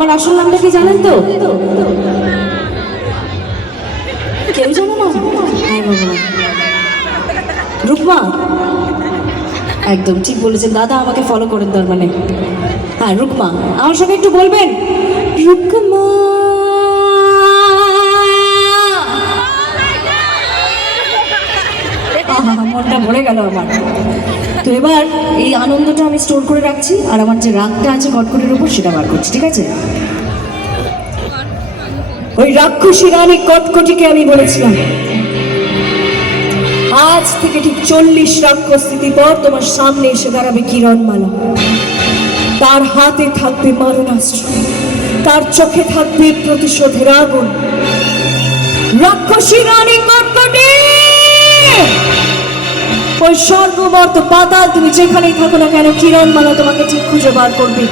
আমার আসল নামটা কি জানেন তো? কেউ জানো না? হ্যাঁ ভগবান, রুকমা। একদম ঠিক বলেছেন দাদা, আমাকে ফলো করেন তার মানে। হ্যাঁ রুকমা, আমার সঙ্গে একটু বলবেন রুকমা। মনটা ভরে গেল আমার। তো এবার এই আনন্দটা আমি স্টোর করে রাখছি, আর আমার যে রাগটা আছে কটকটির উপর সেটা বার করছি, ঠিক আছে? ওই রাক্ষসী রানী কটকটিকে আমি বলেছিলাম, আজ থেকে ঠিক 40 রাক্ষস স্থিতি পর তোমার সামনে এসে দাঁড়াবে কিরণমালা। তার হাতে থাকবে মারণাস্ত্র, তার চোখে থাকবে প্রতিশোধের আগুন। রাক্ষসী রানী কটকটি, ওই স্বর্গবর্ত পাতাল তুমি যেখানেই থাকো না কেন, কিরণমালা তোমাকে ঠিক খুঁজে বার করবে।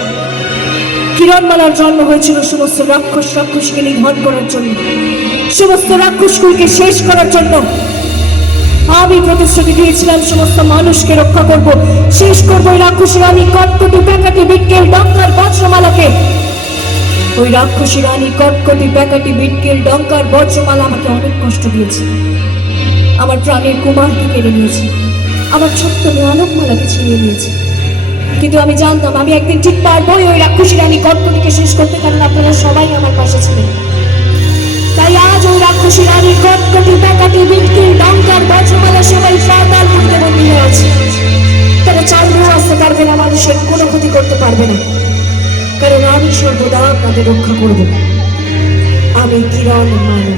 কিরণমালার জন্ম হয়েছিল সমস্ত রাক্ষসীকে নিধন করার জন্য, সমস্ত রাক্ষসকুলকে শেষ করার জন্য। আমি প্রতিশ্রুতি দিয়েছিলাম সমস্ত মানুষকে রক্ষা করব, শেষ করবো ওই রাক্ষসী রানী কটকটি প্যাকাটি বিটকেল ডঙ্কার বজ্রমালাকে। ওই রাক্ষসী রানী কটকটি প্যাকাটি বিটকেল ডঙ্কার বজ্রমালা আমাকে অনেক কষ্ট দিয়েছে, আমার প্রাণের কুমারকে কেড়ে নিয়েছে, আমার ছোট্ট মেয়ে আলোকমালাকে ছিনিয়ে নিয়েছে। কিন্তু আমি জানতাম আমি একদিন ঠিক পারবোই ওই রাক্ষসী রানী কটকটিকে শেষ করতে, কারণ আপনারা সবাই আমার পাশে ছিলেন। তাই আজ ওই রাক্ষসী রানী কটকটি প্যাকাটি বিটকেল ডঙ্কার বজ্রমালা সবাই পাতাল পুরীতে বন্দী হয়ে আছে। তারা চাইলেও আসতে পারবে না, মানুষের কোনো ক্ষতি করতে পারবে না, কারণ আমি সর্বদা তাদের রক্ষা করব। আমি কিরণমালা।